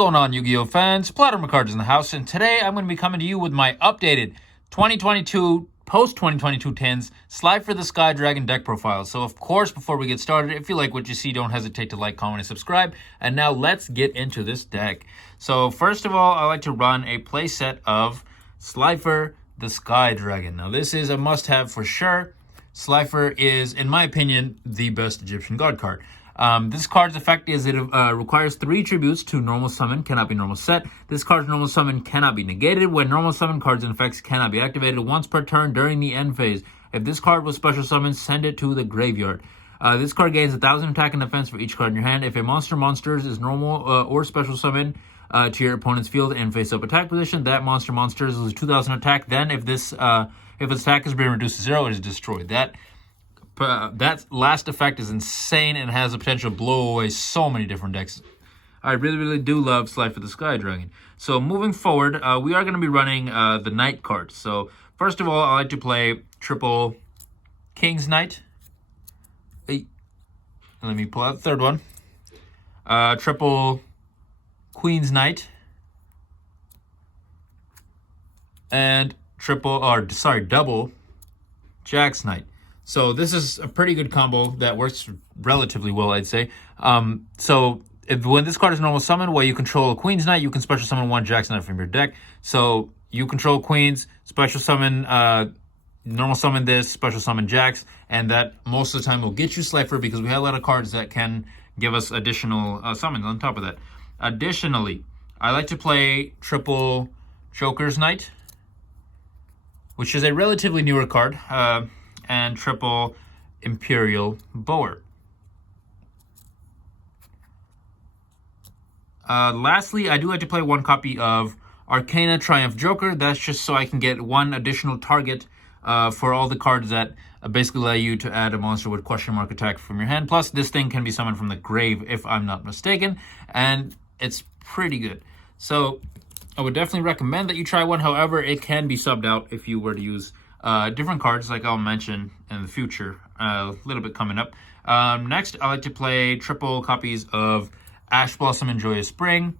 going on, Yu-Gi-Oh fans? Platinum Cards in the house, and today I'm going to be coming to you with my updated 2022 post-2022 tins Slifer the Sky Dragon deck profile. So of course, before we get started, if you like what you see, don't hesitate to like, comment, and subscribe. And now let's get into this deck. So first of all, I like to run a playset of Slifer the Sky Dragon. Now this is a must-have for sure. Slifer is, in my opinion, the best Egyptian god card. This card's effect is it requires 3 tributes to normal summon, cannot be normal set. This card's normal summon cannot be negated. When normal summon cards and effects cannot be activated once per turn during the end phase. If this card was special summoned, send it to the graveyard. This card gains 1,000 attack and defense for each card in your hand. If a monsters is normal or special summon to your opponent's field and face-up attack position, that monsters loses 2,000 attack. Then if its attack has been reduced to 0, it is destroyed. That last effect is insane and has the potential to blow away so many different decks. I really do love Slifer the Sky Dragon. So moving forward, we are going to be running the Knight cards. So first of all, I like to play triple King's Knight. Let me pull out the third one. Triple Queen's Knight. And double Jack's Knight. So this is a pretty good combo that works relatively well, I'd say. So when this card is normal summon, while you control a Queen's Knight, you can special summon 1 Jack's Knight from your deck. So you control Queens, special summon, normal summon this, special summon Jacks, and that most of the time will get you Slifer because we have a lot of cards that can give us additional summons on top of that. Additionally, I like to play triple Joker's Knight, which is a relatively newer card. And triple Imperial Boer. Lastly, I do like to play 1 copy of Arcana Triumph Joker. That's just so I can get 1 additional target for all the cards that basically allow you to add a monster with question mark attack from your hand. Plus, this thing can be summoned from the grave, if I'm not mistaken, and it's pretty good. So I would definitely recommend that you try one. However, it can be subbed out if you were to use different cards, like I'll mention in the future, a little bit coming up. Next, I like to play triple copies of Ash Blossom and Joyous Spring,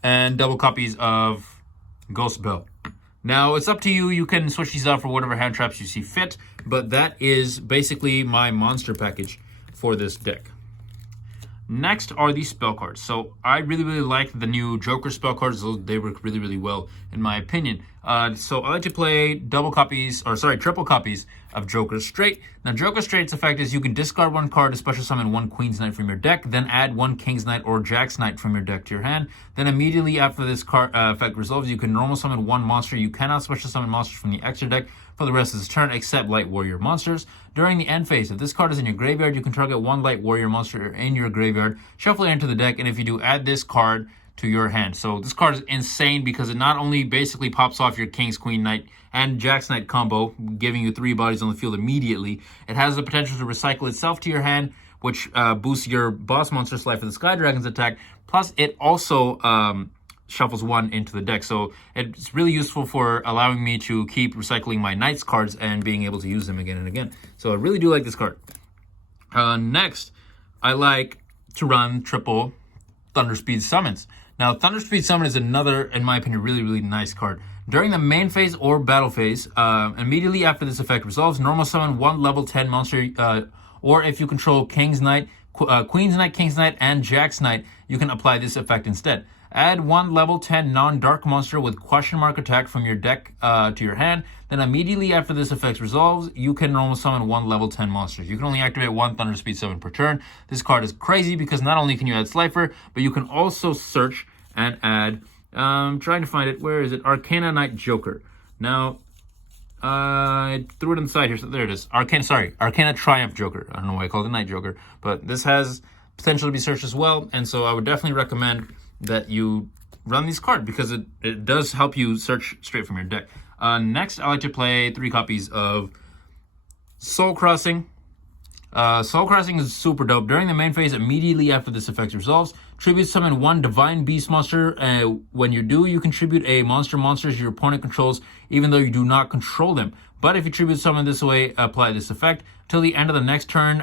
and double copies of Ghost Bell. Now, it's up to you. You can switch these out for whatever hand traps you see fit, but that is basically my monster package for this deck. Next are the spell cards. So I really like the new Joker spell cards. They work really well, in my opinion. So I like to play triple copies of Joker Straight. Now, Joker Straight's effect is you can discard 1 card to special summon 1 Queen's Knight from your deck, then add 1 King's Knight or Jack's Knight from your deck to your hand. Then immediately after this card effect resolves, you can normal summon 1 monster. You cannot special summon monsters from the extra deck for the rest of this turn, except Light Warrior monsters. During the end phase, if this card is in your graveyard, you can target 1 Light Warrior monster in your graveyard, shuffle it into the deck, and if you do, add this card to your hand. So this card is insane because it not only basically pops off your King's Queen Knight and Jack's Knight combo, giving you 3 bodies on the field immediately, it has the potential to recycle itself to your hand, which boosts your boss monster Slifer the Sky Dragon's attack. Plus, it also shuffles 1 into the deck. So it's really useful for allowing me to keep recycling my Knights cards and being able to use them again and again. So I really do like this card. Next, I like to run triple Thunderspeed Summons. Now, Thunderspeed Summon is another, in my opinion, really nice card. During the main phase or battle phase, immediately after this effect resolves, normal summon 1 level 10 monster, or if you control King's Knight, Queen's Knight, King's Knight, and Jack's Knight, you can apply this effect instead. Add 1 level 10 non-dark monster with question mark attack from your deck to your hand. Then immediately after this effect resolves, you can normal summon 1 level 10 monster. You can only activate 1 Thunderspeed Summon per turn. This card is crazy because not only can you add Slifer, but you can also search and add, trying to find it, where is it? Arcana Knight Joker. Now, I threw it on the side here, so there it is. Arcana Triumph Joker. I don't know why I called it Knight Joker, but this has potential to be searched as well, and so I would definitely recommend that you run these cards because it does help you search straight from your deck. Next, I like to play 3 copies of Soul Crossing. Soul Crossing is super dope. During the main phase, immediately after this effect resolves, tribute summon 1 Divine Beast monster. When you do, you contribute a monsters your opponent controls, even though you do not control them. But if you tribute summon this way, apply this effect. Till the end of the next turn,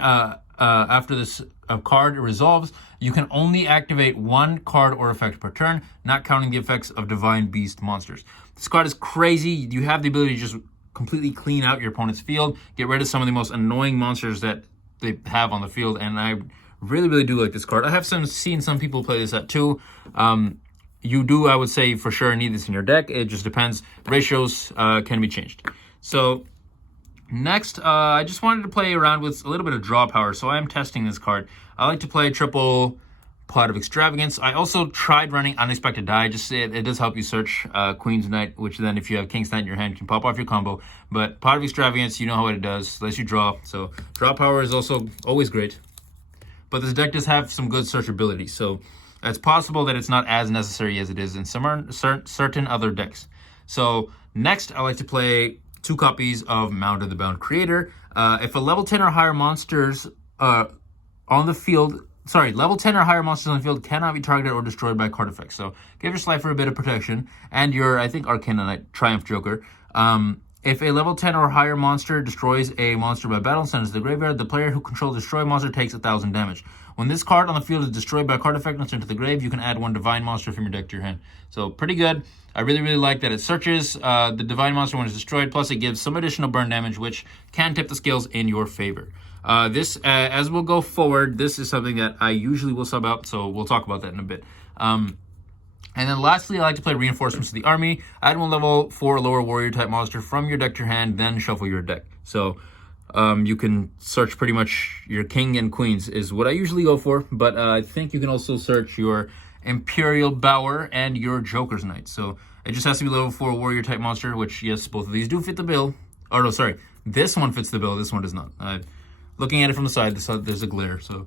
after this card resolves, you can only activate one card or effect per turn, not counting the effects of Divine Beast monsters. This card is crazy. You have the ability to just completely clean out your opponent's field, get rid of some of the most annoying monsters that they have on the field, and I really do like this card. I have seen some people play this at 2. You do, I would say, for sure need this in your deck. It just depends. Ratios can be changed. So next, I just wanted to play around with a little bit of draw power, so I am testing this card. I like to play triple Pot of Extravagance. I also tried running Unexpected Die. Just it does help you search Queen's Knight, which then if you have King's Knight in your hand, you can pop off your combo. But Pot of Extravagance, you know what it does, lets you draw. So draw power is also always great. But this deck does have some good searchability, so it's possible that it's not as necessary as it is in some certain other decks. So next, I like to play 2 copies of Mound of the Bound Creator. If a level 10 or higher monsters on the field, level 10 or higher monsters on the field cannot be targeted or destroyed by card effects. So give your Slifer a bit of protection, and your, I think, Arcana Knight, Triumph Joker. If a level 10 or higher monster destroys a monster by battle and sends it to the graveyard, the player who controls the destroyed monster takes 1,000 damage. When this card on the field is destroyed by a card effect and sent to the grave, you can add 1 divine monster from your deck to your hand. So pretty good. I really like that it searches the divine monster when it's destroyed, plus it gives some additional burn damage, which can tip the scales in your favor. This, as we'll go forward, this is something that I usually will sub out, so we'll talk about that in a bit. And then lastly, I like to play Reinforcements to the Army. Add 1 level 4 or lower warrior type monster from your deck to your hand, then shuffle your deck. So you can search pretty much your king and queens is what I usually go for, but I think you can also search your Imperial Bower and your Joker's Knight. So it just has to be level 4 warrior type monster, which, yes, both of these do fit the bill. Oh, no, sorry. This one fits the bill. This one does not. Looking at it from the side, there's a glare. So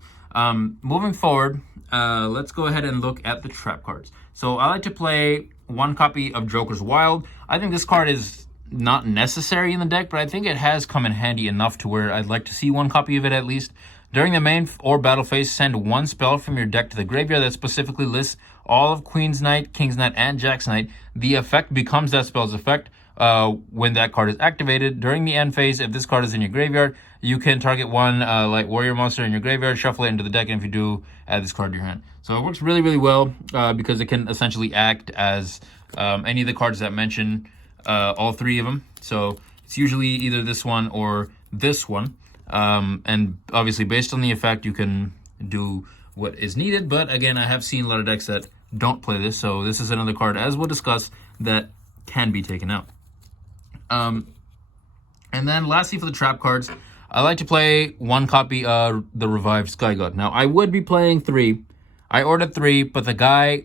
moving forward, let's go ahead and look at the trap cards. So I like to play 1 copy of Joker's Wild. I think this card is not necessary in the deck, but I think it has come in handy enough to where I'd like to see 1 copy of it at least. During the main or battle phase, send 1 spell from your deck to the graveyard that specifically lists all of Queen's Knight, King's Knight, and Jack's Knight. The effect becomes that spell's effect when that card is activated. During the end phase, if this card is in your graveyard, you can target 1 light warrior monster in your graveyard, shuffle it into the deck, and if you do, add this card to your hand. So it works really well because it can essentially act as any of the cards that mention all 3 of them. So it's usually either this one or this one. And obviously based on the effect, you can do what is needed. But again, I have seen a lot of decks that don't play this. So this is another card, as we'll discuss, that can be taken out. And then lastly, for the trap cards, I like to play 1 copy of the Revived Sky God. Now, I would be playing 3. I ordered 3, but the guy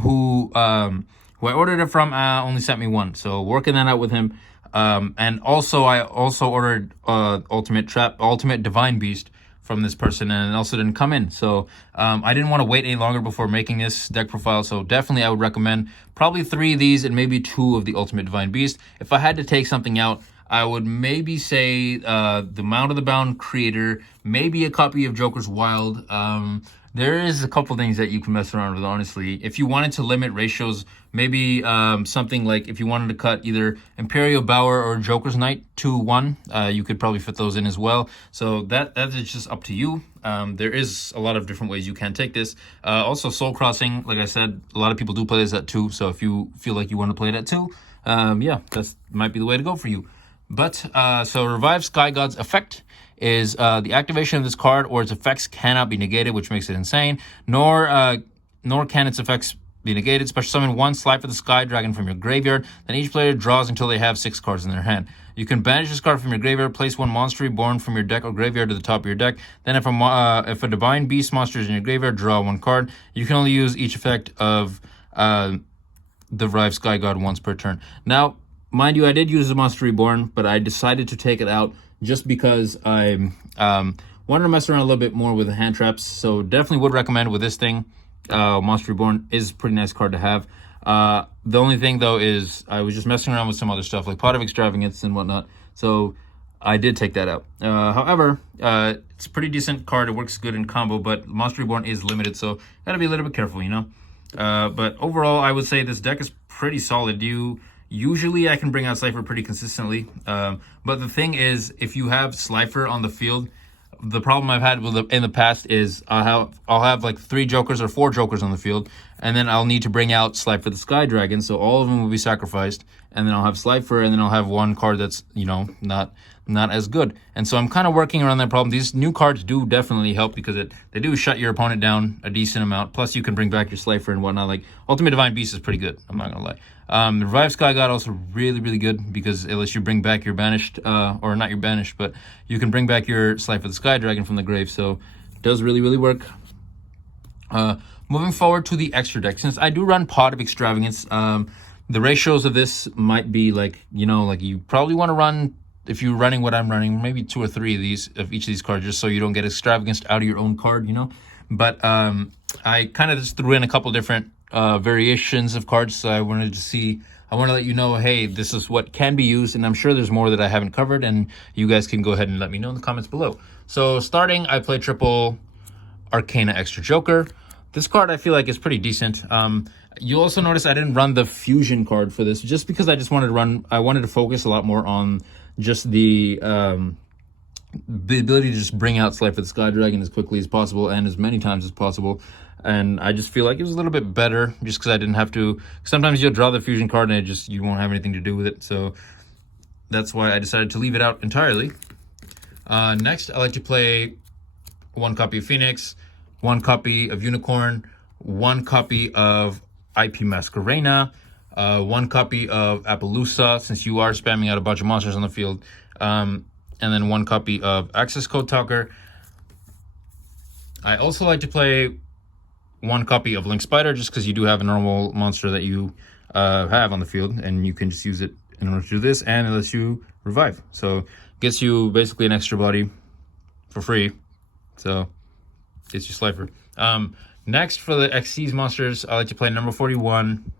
who I ordered it from only sent me 1. So working that out with him. And also, I also ordered Ultimate Divine Beast from this person, and it also didn't come in. So I didn't want to wait any longer before making this deck profile. So definitely I would recommend probably 3 of these and maybe 2 of the Ultimate Divine Beast. If I had to take something out, I would maybe say the Mound of the Bound Creator, maybe a copy of Joker's Wild. There is a couple things that you can mess around with, honestly. If you wanted to limit ratios, maybe something like if you wanted to cut either Imperial Bower or Joker's Knight to 1, you could probably fit those in as well. So that is just up to you. There is a lot of different ways you can take this. Also, Soul Crossing, like I said, a lot of people do play this at 2. So if you feel like you want to play it at 2, yeah, that might be the way to go for you. But so Revive Sky God's effect is the activation of this card or its effects cannot be negated, which makes it insane. Nor can its effects be negated. Special summon 1 Slifer the Sky Dragon from your graveyard. Then each player draws until they have 6 cards in their hand. You can banish this card from your graveyard, place 1 monster reborn from your deck or graveyard to the top of your deck. Then if a Divine Beast monster is in your graveyard, draw 1 card. You can only use each effect of the Revive Sky God once per turn. Now, mind you, I did use the Monster Reborn, but I decided to take it out just because I wanted to mess around a little bit more with the hand traps. So definitely would recommend with this thing. Monster Reborn is a pretty nice card to have. The only thing, though, is I was just messing around with some other stuff like Pot of Extravagance and whatnot. So I did take that out. However, it's a pretty decent card. It works good in combo, but Monster Reborn is limited, so gotta be a little bit careful, you know? But overall, I would say this deck is pretty solid. Usually I can bring out Slifer pretty consistently. But the thing is, if you have Slifer on the field the problem I've had with in the past is I'll have like 3 jokers or 4 jokers on the field, and then I'll need to bring out Slifer the Sky Dragon, so all of them will be sacrificed, and then I'll have Slifer, and then I'll have one card that's, you know, not as good. And so I'm kind of working around that problem. These new cards do definitely help because they do shut your opponent down a decent amount. Plus, you can bring back your Slifer and whatnot. Like, Ultimate Divine Beast is pretty good, I'm not gonna lie. The Revive Sky God also really, really good because it lets you bring back your banished, or not your banished, but you can bring back your Slifer the Sky Dragon from the grave. So it does really, really work. Moving forward to the extra deck, since I do run Pot of Extravagance, the ratios of this might be like, you know, like you probably want to run, if you're running what I'm running, maybe 2 or 3 of these, of each of these cards, just so you don't get extravagance out of your own card, you know. But I kind of just threw in a couple different variations of cards. So I wanted to let you know, hey, this is what can be used, and I'm sure there's more that I haven't covered, and you guys can go ahead and let me know in the comments below. So starting, I play triple Arcana Extra Joker. This card I feel like is pretty decent. You'll also notice I didn't run the fusion card for this, just because I wanted to focus a lot more on just the ability to just bring out Slifer the Sky Dragon as quickly as possible and as many times as possible. And I just feel like it was a little bit better just because I didn't have to. Sometimes you'll draw the fusion card and you won't have anything to do with it. So that's why I decided to leave it out entirely. Next, I like to play 1 copy of Phoenix, 1 copy of Unicorn, 1 copy of IP Masquerena, 1 copy of Appaloosa, since you are spamming out a bunch of monsters on the field, and then 1 copy of Access Code Talker. I also like to play 1 copy of Link Spider, just because you do have a normal monster that you have on the field, and you can just use it in order to do this, and it lets you revive. So gets you basically an extra body for free. So gets you Slifer. Next, for the Xyz monsters, I like to play number 41,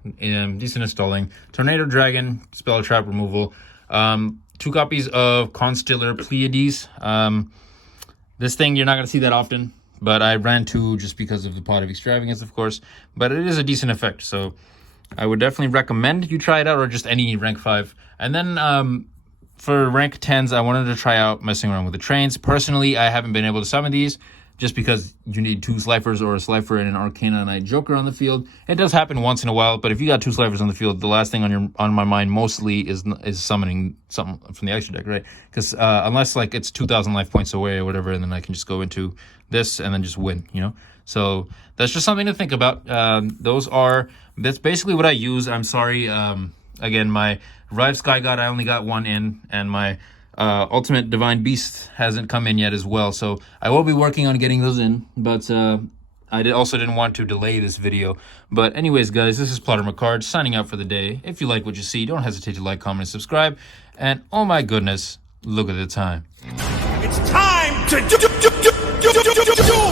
decent installing, Tornado Dragon, Spell Trap removal, 2 copies of Constellar Pleiades. This thing you're not going to see that often, but I ran 2 just because of the Pot of Extravagance, of course, but it is a decent effect, so I would definitely recommend you try it out, or just any rank 5. And then for rank 10s, I wanted to try out messing around with the trains. Personally, I haven't been able to summon these, just because you need 2 Slifers or a Slifer and an Arcana Knight Joker on the field. It does happen once in a while, but if you got 2 Slifers on the field, the last thing on my mind mostly is summoning something from the extra deck, right? Because unless like it's 2,000 life points away or whatever, and then I can just go into this and then just win, you know? So that's just something to think about. That's basically what I use. I'm sorry. Again, my Revive Sky God, I only got 1 in, and my Ultimate Divine Beast hasn't come in yet as well, so I will be working on getting those in, but I also didn't want to delay this video. But anyways, guys, this is Plotter McCard signing out for the day. If you like what you see, don't hesitate to like, comment, and subscribe. And oh my goodness, look at the time. It's time to do